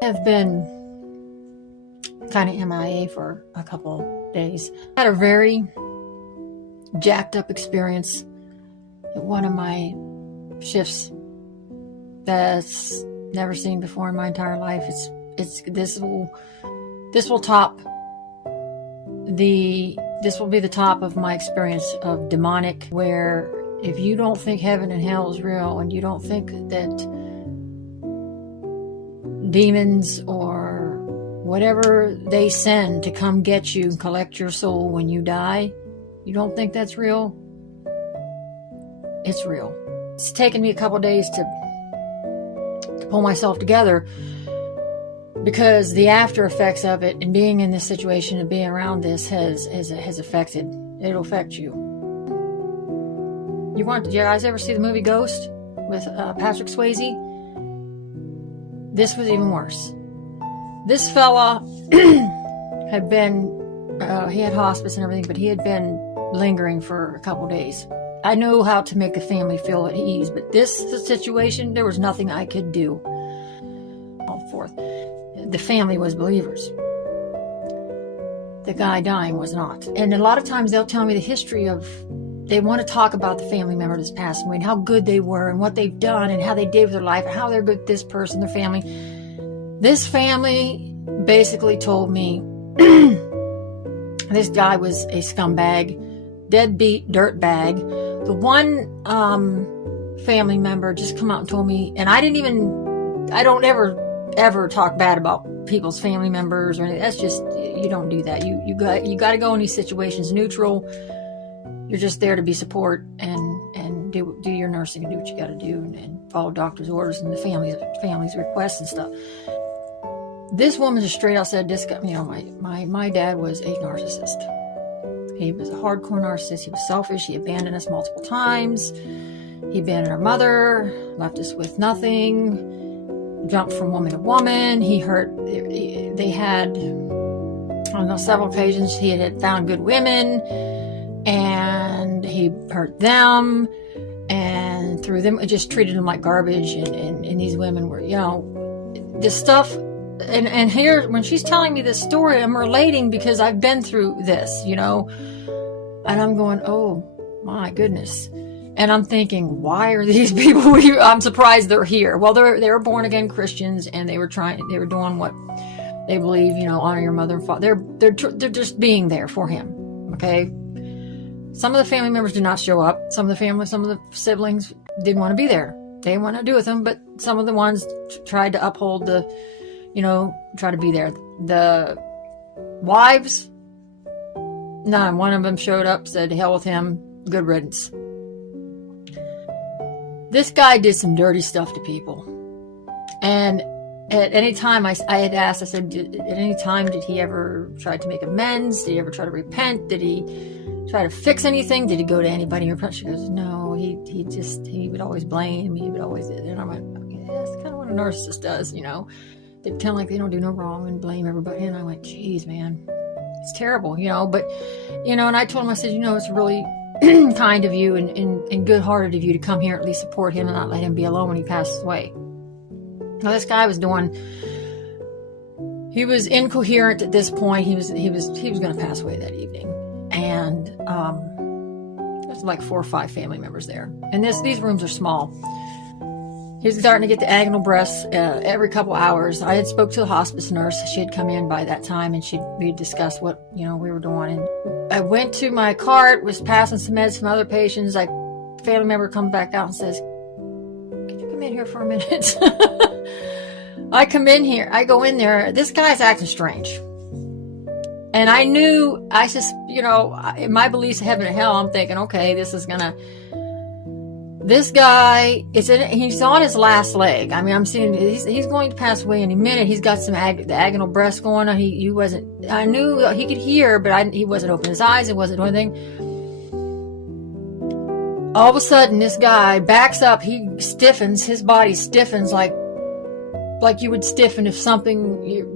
I've been kind of MIA for a couple days. I had a very jacked up experience at one of my shifts that's never seen before in my entire life. This will be the top of my experience of demonic, where if you don't think heaven and hell is real, and you don't think that demons or whatever they send to come get you and collect your soul when you die, you don't think that's real, it's real. It's taken me a couple days to pull myself together, because the after effects of it and being in this situation and being around this has affected. It'll affect you. Did you guys ever see the movie Ghost with Patrick Swayze? This was even worse. This fella had been, he had hospice and everything, but he had been lingering for a couple days. I know how to make the family feel at ease, but this situation, there was nothing I could do. All forth. The family was believers. The guy dying was not. And a lot of times they'll tell me the history of, they want to talk about the family member that's passed away and how good they were and what they've done and how they did with their life and how they're good with this person, their family. This family basically told me this guy was a scumbag, deadbeat dirtbag. The one family member just come out and told me, and I don't ever talk bad about people's family members or anything. That's just, you don't do that. You got to go in these situations neutral. You're just there to be support and do your nursing and do what you got to do and follow doctor's orders and the family's requests and stuff. This woman just straight out said, this guy, my dad was a narcissist. He was a hardcore narcissist. He was selfish. He abandoned us multiple times. He abandoned our mother, left us with nothing, jumped from woman to woman. They had, on several occasions, he had found good women, and he hurt them, and through them, it just treated them like garbage, and these women were, this stuff, and here, when she's telling me this story, I'm relating because I've been through this, and I'm going, oh my goodness. And I'm thinking, why are these people here? I'm surprised they're here. Well, they were born again Christians, and they were doing what they believe, honor your mother and father. They're just being there for him. Okay. Some of the family members did not show up. Some of the siblings didn't want to be there. They didn't want to do with them, but some of the ones tried to uphold try to be there. The wives, none. One of them showed up, said, hell with him, good riddance. This guy did some dirty stuff to people. And at any time, I had asked, I said, at any time did he ever try to make amends? Did he ever try to repent? Did he try to fix anything? Did he go to anybody? She goes, no, he would always blame. He would always, and I went, okay, that's kind of what a narcissist does, They pretend like they don't do no wrong and blame everybody. And I went, geez, man, it's terrible, but, and I told him, I said, it's really kind of you and good-hearted of you to come here, at least support him and not let him be alone when he passes away. Now, this guy he was incoherent at this point. He was going to pass away that evening. And there's like 4 or 5 family members there. And these rooms are small. He was starting to get the agonal breaths every couple hours. I had spoke to the hospice nurse. She had come in by that time, and we discussed what we were doing. And I went to my cart, was passing some meds from other patients. Family member comes back out and says, "Could you come in here for a minute?" I come in here. I go in there. This guy's acting strange, and I knew. I just, in my beliefs of heaven and hell, I'm thinking, okay, this guy, he's on his last leg. I mean, I'm seeing he's going to pass away any minute. He's got some the agonal breaths going on. He wasn't, I knew he could hear, but he wasn't opening his eyes. It wasn't doing anything. All of a sudden, this guy backs up. He stiffens. His body stiffens like you would stiffen if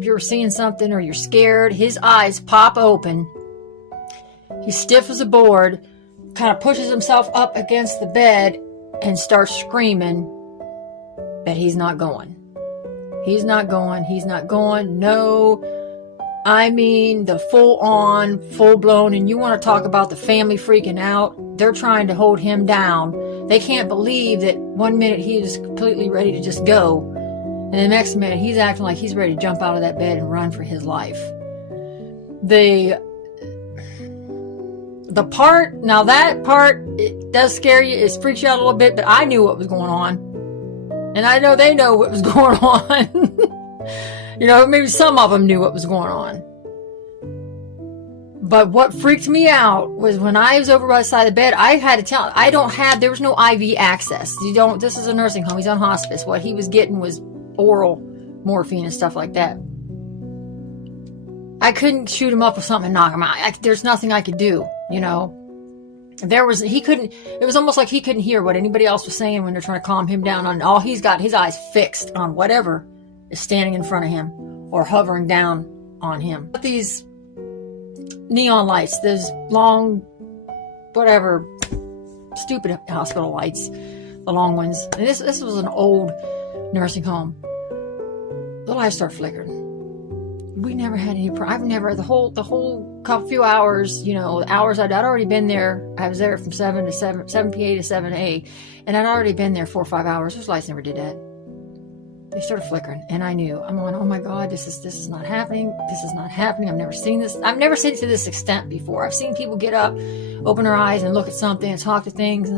you're seeing something or you're scared. His eyes pop open. He's stiff as a board, kind of pushes himself up against the bed and starts screaming that he's not going. He's not going. He's not going. No. I mean, the full on, full blown, and you want to talk about the family freaking out. They're trying to hold him down. They can't believe that one minute he was completely ready to just go. And the next minute he's acting like he's ready to jump out of that bed and run for his life. The part, now that part, it does scare you. It freaks you out a little bit, but I knew what was going on. And I know they know what was going on. You know, maybe some of them knew what was going on. But what freaked me out was when I was over by the side of the bed, I had to tell, there was no IV access. This is a nursing home. He's on hospice. What he was getting was oral morphine and stuff like that. I couldn't shoot him up with something and knock him out. There's nothing I could do, you know. It was almost like he couldn't hear what anybody else was saying when they're trying to calm him down on all. He's got his eyes fixed on whatever is standing in front of him or hovering down on him. But these neon lights, those long, whatever, stupid hospital lights, the long ones. And this was an old nursing home. The lights start flickering. We never had any the whole few hours, you know, hours I'd already been there. I was there from 7 PA to 7 A, and I'd already been there 4 or 5 hours. Those lights never did that. They started flickering, and I knew. I'm going, oh my God, this is not happening. This is not happening. I've never seen this. I've never seen it to this extent before. I've seen people get up, open their eyes, and look at something and talk to things,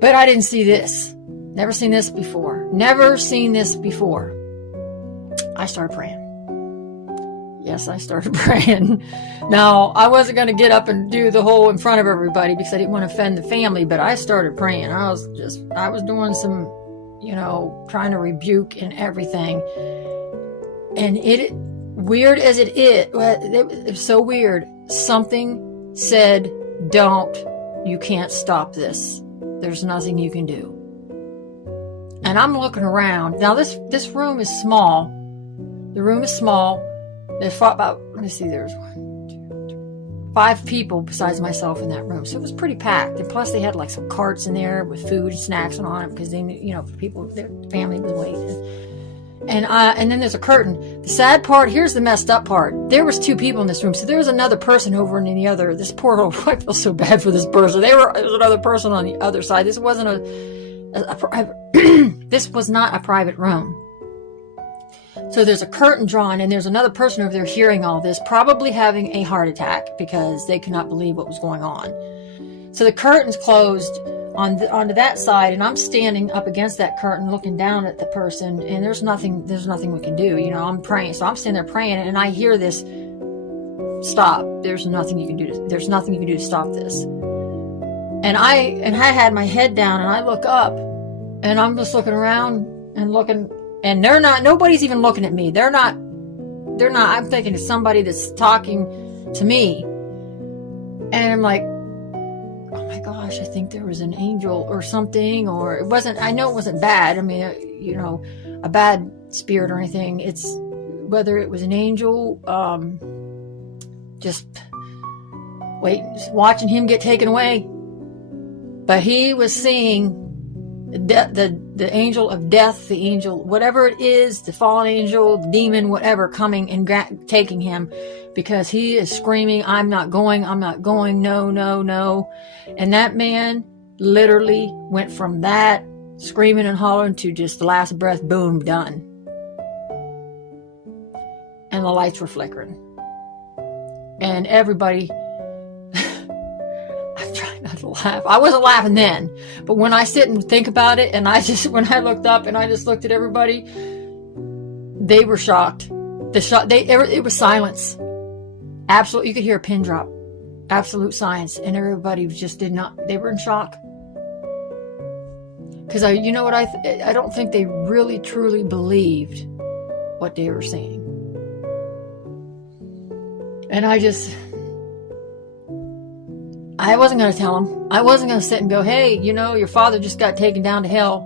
but I didn't see this. Never seen this before. Never seen this before. I started praying. Yes, I started praying. Now, I wasn't going to get up and do the whole in front of everybody because I didn't want to offend the family, but I started praying. I was doing some, you know, trying to rebuke and everything. And weird as it was so weird. Something said, don't, you can't stop this. There's nothing you can do. And I'm looking around. Now, this room is small. The room is small. There's about, let me see, there's 5 people besides myself in that room. So it was pretty packed. And plus they had like some carts in there with food and snacks on it because they knew, you know, their family was waiting. And then there's a curtain. The sad part, here's the messed up part. There was 2 people in this room. So there was another person over in the other, this poor old, I feel so bad for this person. There was another person on the other side. This wasn't a private, this was not a private room. So there's a curtain drawn, and there's another person over there hearing all this, probably having a heart attack because they could not believe what was going on. So the curtain's closed onto that side, and I'm standing up against that curtain looking down at the person, and there's nothing we can do. You know, I'm praying. So I'm standing there praying, and I hear this, stop. There's nothing you can do. There's nothing you can do to stop this. And I had my head down, and I look up, and I'm just looking around and looking. And nobody's even looking at me. They're not, I'm thinking it's somebody that's talking to me. And I'm like, oh my gosh, I think there was an angel or something, or it wasn't, I know it wasn't bad. I mean, you know, a bad spirit or anything. It's whether it was an angel, just watching him get taken away. But he was seeing the angel of death, the angel, whatever it is, the fallen angel, the demon, whatever, coming and taking him because he is screaming, I'm not going, no, no, no. And that man literally went from that screaming and hollering to just the last breath, boom, done. And the lights were flickering. And everybody, not to laugh. I wasn't laughing then, but when I sit and think about it, and when I looked up and I just looked at everybody, they were shocked. It was silence. Absolutely, you could hear a pin drop. Absolute silence, and everybody they were in shock. Because you know what, I don't think they really truly believed what they were seeing. And I wasn't going to tell him. I wasn't going to sit and go, hey, you know, your father just got taken down to hell.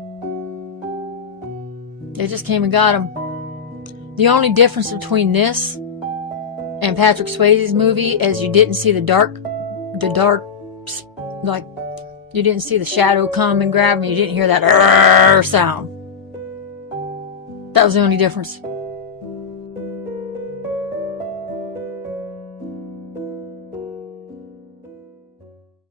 They just came and got him. The only difference between this and Patrick Swayze's movie is you didn't see the dark, like, you didn't see the shadow come and grab him. You didn't hear that sound. That was the only difference.